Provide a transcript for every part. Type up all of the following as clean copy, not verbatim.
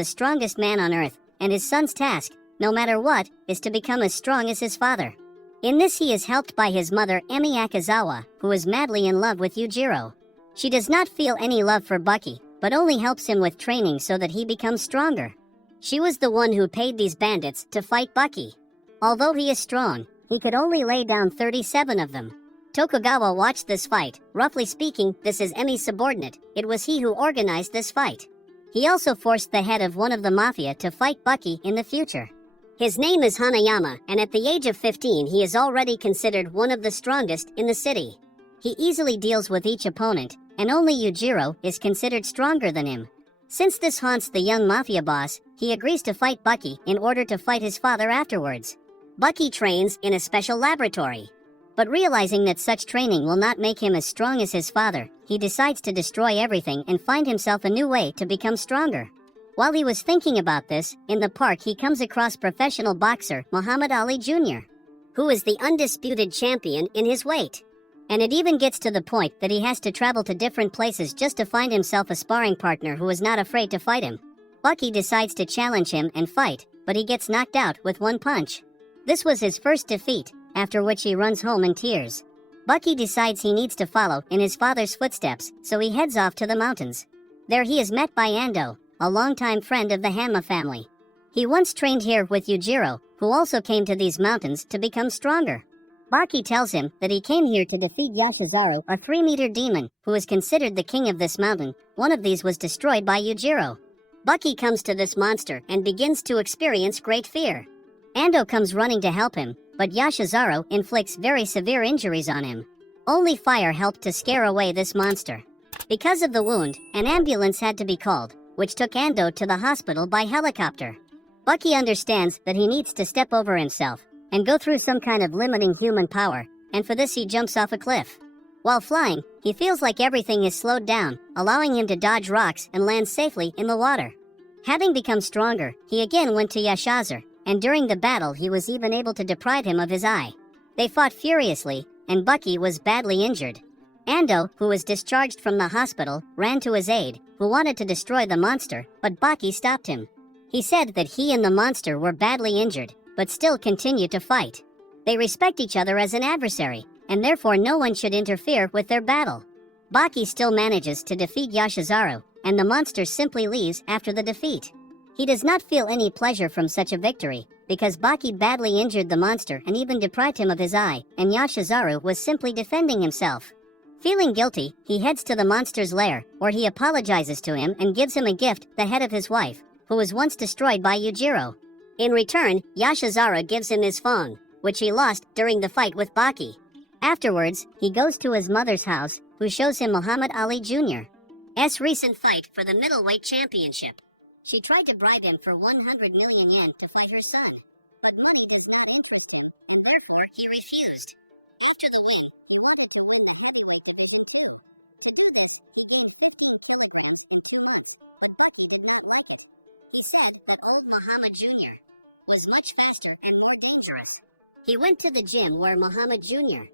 the strongest man on earth, and his son's task, no matter what, is to become as strong as his father. In this he is helped by his mother Emi Akazawa, who is madly in love with Yujiro. She does not feel any love for Baki, but only helps him with training so that he becomes stronger. She was the one who paid these bandits to fight Baki. Although he is strong, he could only lay down 37 of them. Tokugawa watched this fight. Roughly speaking, this is Emi's subordinate. It was he who organized this fight. He also forced the head of one of the mafia to fight Baki in the future. His name is Hanayama, and at the age of 15 he is already considered one of the strongest in the city. He easily deals with each opponent, and only Yujiro is considered stronger than him. Since this haunts the young mafia boss, he agrees to fight Baki in order to fight his father afterwards. Baki trains in a special laboratory. But realizing that such training will not make him as strong as his father, he decides to destroy everything and find himself a new way to become stronger. While he was thinking about this, in the park he comes across professional boxer Muhammad Ali Jr., who is the undisputed champion in his weight. And it even gets to the point that he has to travel to different places just to find himself a sparring partner who is not afraid to fight him. Baki decides to challenge him and fight, but he gets knocked out with one punch. This was his first defeat, after which he runs home in tears. Baki decides he needs to follow in his father's footsteps, so he heads off to the mountains. There he is met by Ando, a longtime friend of the Hanma family. He once trained here with Yujiro, who also came to these mountains to become stronger. Baki tells him that he came here to defeat Yashizaru, a 3-meter demon, who is considered the king of this mountain. One of these was destroyed by Yujiro. Baki comes to this monster and begins to experience great fear. Ando comes running to help him, but Yashizaru inflicts very severe injuries on him. Only fire helped to scare away this monster. Because of the wound, an ambulance had to be called, which took Ando to the hospital by helicopter. Baki understands that he needs to step over himself and go through some kind of limiting human power, and for this he jumps off a cliff. While flying, he feels like everything is slowed down, allowing him to dodge rocks and land safely in the water. Having become stronger, he again went to Yashizaru, and during the battle he was even able to deprive him of his eye. They fought furiously, and Baki was badly injured. Ando, who was discharged from the hospital, ran to his aid, who wanted to destroy the monster, but Baki stopped him. He said that he and the monster were badly injured, but still continued to fight. They respect each other as an adversary, and therefore no one should interfere with their battle. Baki still manages to defeat Yashizaru, and the monster simply leaves after the defeat. He does not feel any pleasure from such a victory, because Baki badly injured the monster and even deprived him of his eye, and Yashizaru was simply defending himself. Feeling guilty, he heads to the monster's lair, where he apologizes to him and gives him a gift, the head of his wife, who was once destroyed by Yujiro. In return, Yashizaru gives him his phone, which he lost during the fight with Baki. Afterwards, he goes to his mother's house, who shows him Muhammad Ali Jr.'s recent fight for the middleweight championship. She tried to bribe him for 100 million yen to fight her son. But money does not interest him, and therefore he refused. After the win, he wanted to win the heavyweight division too. To do this, he gained 15 kilograms in 2 months, but Baki did not like it. He said that old Muhammad Jr. was much faster and more dangerous. He went to the gym where Muhammad Jr.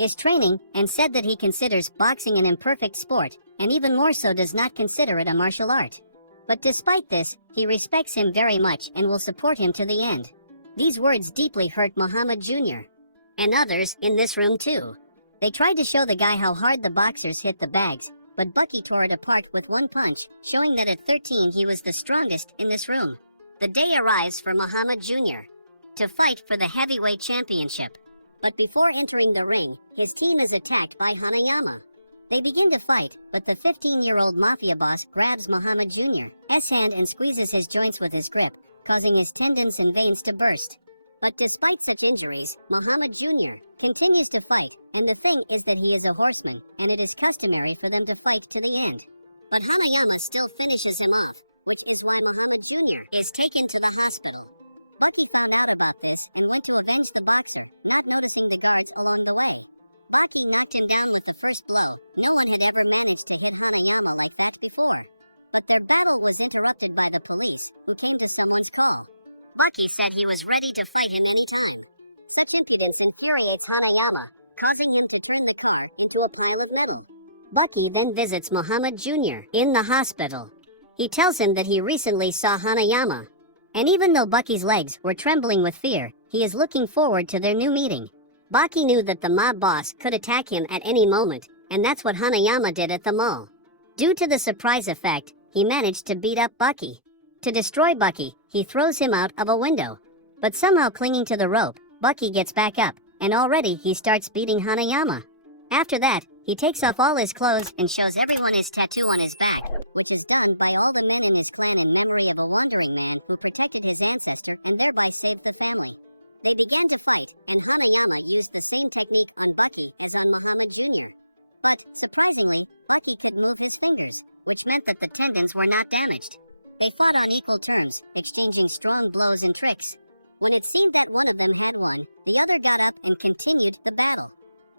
is training and said that he considers boxing an imperfect sport, and even more so does not consider it a martial art. But despite this, he respects him very much and will support him to the end. These words deeply hurt Muhammad Jr. and others in this room too. They tried to show the guy how hard the boxers hit the bags, but Baki tore it apart with one punch, showing that at 13 he was the strongest in this room. The day arrives for Muhammad Jr. to fight for the heavyweight championship. But before entering the ring, his team is attacked by Hanayama. They begin to fight, but the 15-year-old mafia boss grabs Muhammad Jr.'s hand and squeezes his joints with his grip, causing his tendons and veins to burst. But despite such injuries, Muhammad Jr. continues to fight, and the thing is that he is a horseman, and it is customary for them to fight to the end. But Hanayama still finishes him off, which is why Muhammad Jr. is taken to the hospital. Baki found out about this and went to avenge the boxer, not noticing the guards along the way. Baki knocked him down with the first blow. No one had ever managed to hit Hanayama like that before. But their battle was interrupted by the police, who came to someone's call. Baki said he was ready to fight him anytime. Such impudence infuriates Hanayama, causing him to turn the car into a pile of metal. Baki then visits Muhammad Jr. in the hospital. He tells him that he recently saw Hanayama. And even though Baki's legs were trembling with fear, he is looking forward to their new meeting. Baki knew that the mob boss could attack him at any moment, and that's what Hanayama did at the mall. Due to the surprise effect, he managed to beat up Baki. To destroy Baki, he throws him out of a window. But somehow clinging to the rope, Baki gets back up, and already he starts beating Hanayama. After that, he takes off all his clothes and shows everyone his tattoo on his back, which is done by all the men in his clan in memory of a wandering man who protected his ancestor and thereby saved the family. They began to fight, and Hanayama used the same technique on Baki as on Muhammad Jr. But, surprisingly, Baki could move his fingers, which meant that the tendons were not damaged. They fought on equal terms, exchanging strong blows and tricks. When it seemed that one of them had won, the other got up and continued the battle.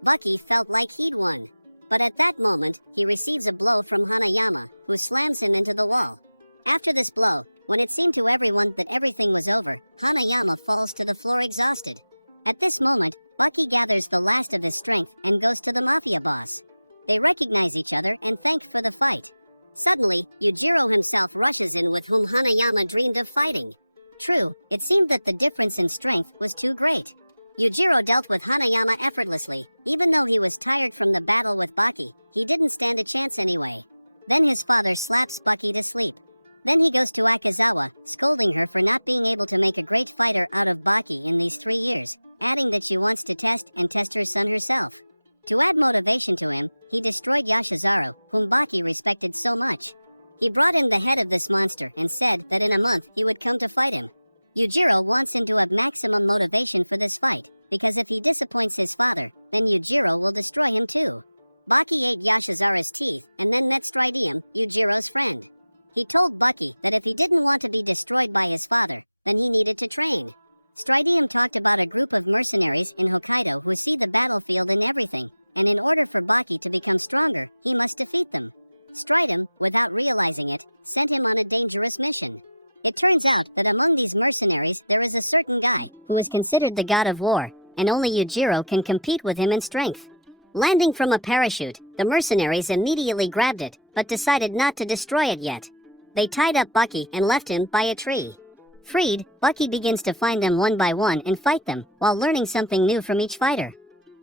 Baki felt like he'd won. But at that moment, he receives a blow from Hanayama, who slams him into the wall. After this blow, when it seemed to everyone that everything was over, Hanayama falls to the floor exhausted. At this moment, Baki gathers the last of his strength and goes to the mafia boss. They recognize each other and thank for the fight. Suddenly, Yujiro himself rushes in, with whom Hanayama dreamed of fighting. True, it seemed that the difference in strength was too great. Yujiro dealt with Hanayama effortlessly. Even though he was tired from the battle with Baki, he didn't stand a chance anyway. Then his father slaps Baki to sleep. Then he goes to Akazawa, scolding her for not being able to make a great fighter out of Baki in these 3 years, adding that she wants to test her son herself. To add motivation to him, he destroyed Yashizaru, whom Baki respected so much. He brought him the head of this monster and said that in a month he would come to fight him. Yujiro wants him to have maximum motivation for this fight, because if he disappoints his father, then Yujiro will destroy him too. Baki ate Yashizaru's teeth and then met Stridium, Yujiro's friend. He told Baki that if he didn't want to be destroyed by his father, then he needed to train. Stridium talked about a group of mercenaries in Hokkaido who see the battlefield and everything, and in order for Baki to become stronger, he must defeat them. Stridium, without realizing it, sent him on a dangerous mission. It turns out that among these mercenaries there is a certain guy who is considered the god of war, and only Yujiro can compete with him in strength. Landing from a parachute, the mercenaries immediately grabbed it, but decided not to destroy it yet. They tied up Baki and left him by a tree. Freed, Baki begins to find them one by one and fight them, while learning something new from each fighter.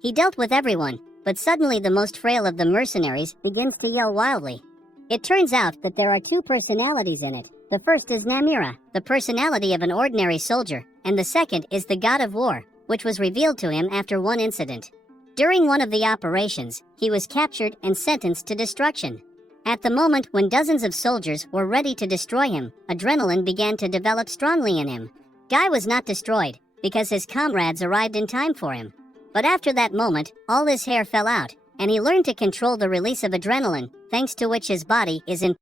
He dealt with everyone, but suddenly the most frail of the mercenaries begins to yell wildly. It turns out that there are 2 personalities in it. The first is Namira, the personality of an ordinary soldier, and the second is the god of war, which was revealed to him after one incident. During one of the operations, he was captured and sentenced to destruction. At the moment when dozens of soldiers were ready to destroy him, adrenaline began to develop strongly in him. Guy was not destroyed, because his comrades arrived in time for him. But after that moment, all his hair fell out, and he learned to control the release of adrenaline, thanks to which his body is in